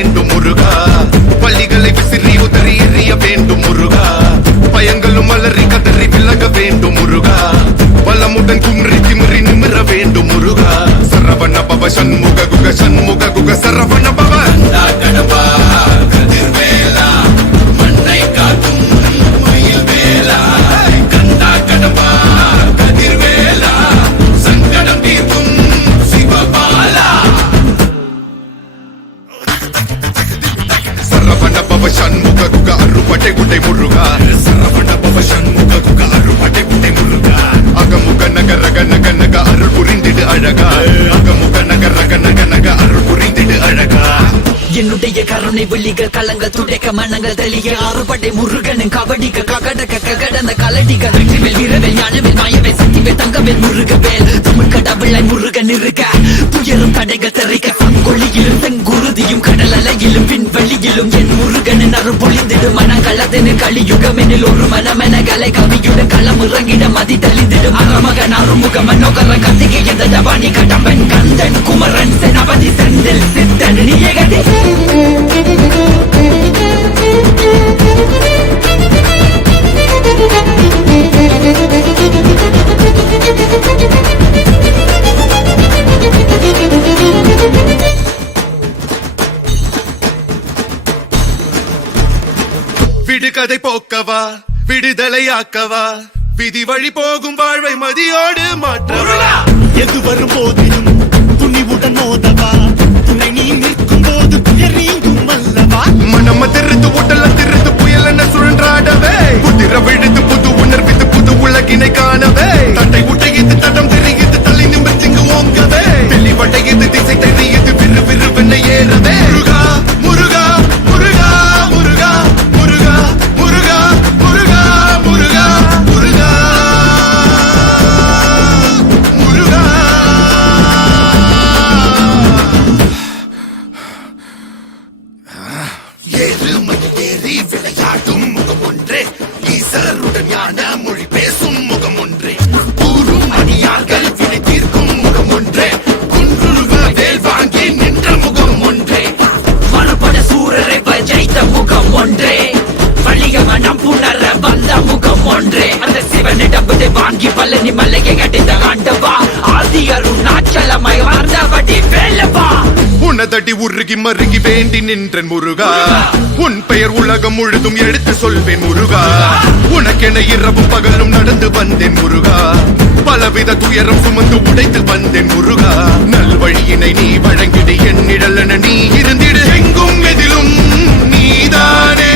வேண்டும் முருகா. பள்ளிகளை விசிறி உதறி எறிய வேண்டும் முருகா. பயங்களும் அலறி கதறி விலக வேண்டும் முருகா. பலமுடன் குன்றி திமிரி நிமிர வேண்டும் முருகா. சரவண பவ சண்முக குக சண்முக குக சண்முக குக அருபட்டை குட்டை முருகா. சரவண பவ சண்முக குக அருபட்டை குட்டை முருகா. அகமுக நக ரக நக நக அருள் புரிந்திடு அழகா. அகமுக நக ரக நக நக அருள் புரிந்திடு அழகா. என்னுடைய கருணை விழிகள் கலங்க துடைக்க மனங்கள் தெளிய அறுபடை முருகனின் கபடிக்க ககடக்க ககடந்த கலடிக்க வெற்றிவேல் வீரவேல் ஞானவேல் மாயவேல் சக்திவேல் தங்கவேல் முருகவேல். தமிழ் கடவுளை முருகன் இருக்க. துயரும் தடைகள் விண்வெளியிலும் என் முருகனின் அருள் பொழிந்திடும் மனங்களதனு கலியுகமெனில் ஒரு மனமென கலை கவியுடன் களம் இறங்கிட மதி தெளிந்திடும். அறமகன் அருமுகமன் மனோகர கத்திகை எந்த ஜபானி கடம்பன் கந்தன் குமரன் செனபதி செந்தில். விடுகதை போக்கவா? விடுதலையாக்கவா? விதி வழி போகும் வாழ்வை மதியோடு மாற்றவா? எது வரும் போதிலும் சிவனிடம் விதை வாங்கி பழனி மல்லிகை அடைந்த ஆண்டவா. ஆதி அருண் நாச்சலமாய் வாழ்ந்தபடி வேலவா உனதடி உருகி மருகி வேண்டி நின்றன் முருகா. உன் பெயர் உலகம் முழுதும் எடுத்து சொல்வேன் முருகா. உனக்கென இரவும் பகலும் நடந்து வந்தேன் முருகா. பலவித துயரம் சுமந்து உடைத்து வந்தேன் முருகா. நல்வழியினை நீ வழங்கிடு என் நிழலன நீ இருந்திடு. எங்கும் எதிலும் நீதானே.